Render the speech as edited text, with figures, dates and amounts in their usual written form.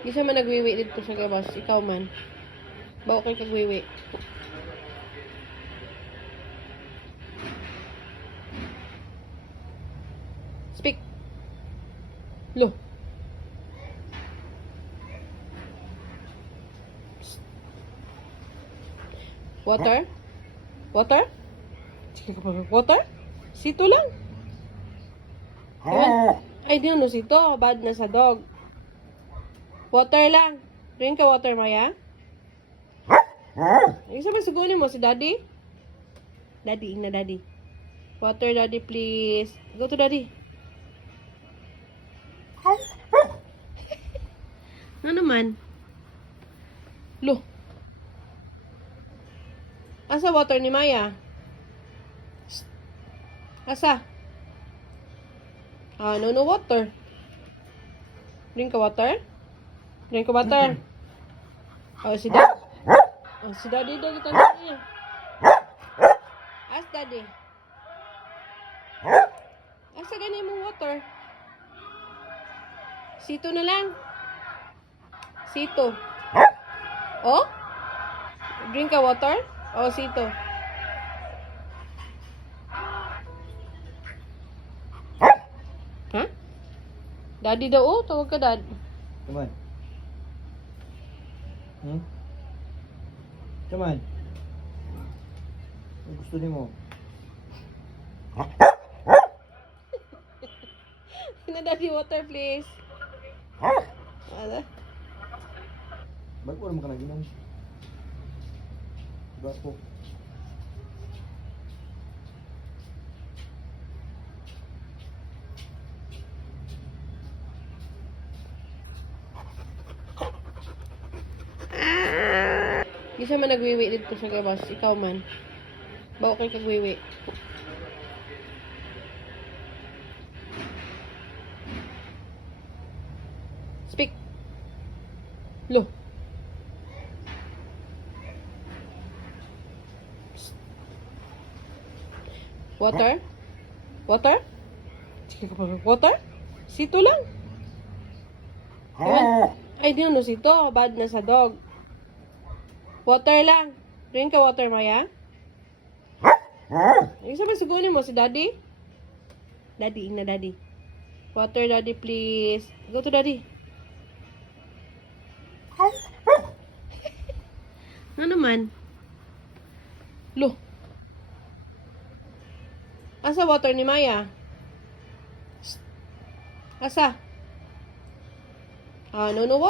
Di siya man nagwiwi dito sa gawas. Ikaw man. Bawa kay kagwiwi. Speak. Lo. Water? Water? Sige ka pa. Water? Sito lang. Ay, di ano sito. Bad na sa dog. Water lang. Drink ka water, Maya. Isa ba sugunin mo si Daddy? Daddy, ina Daddy. Water, Daddy, please. Go to Daddy. Ano naman? Lo. Asa water ni Maya? Asa? Ah, no water. Drink ka water? Drink ka water? Oh, si Daddy. Oh, si Daddy daw kita niya. Ask Daddy. Asa ganyan mong water? Sito na lang. Sito. Oh? Drink ka water? Oh, sito. Huh? Daddy daw, oh. Tawag ka, Dad. Come on. Come on. Ang gusto niyo mo? Na Daddy, water, please. Ano? Ba't wala mo ka naginom? Diba po? Di siya man nagwiwi dito sa gawas. Ikaw man. Bawa kay kagwiwi. Speak. Lo. Water? Water? Sige ka pa. Water? Sito lang. Ay, di ano sito. Bad na sa dog. Water lang. Drink ka water, Maya. Isa ba sugunin mo si Daddy? Daddy, ina Daddy. Water, Daddy, please. Go to Daddy. Ano naman? Lo. Asa water ni Maya? Asa? Ah, no water.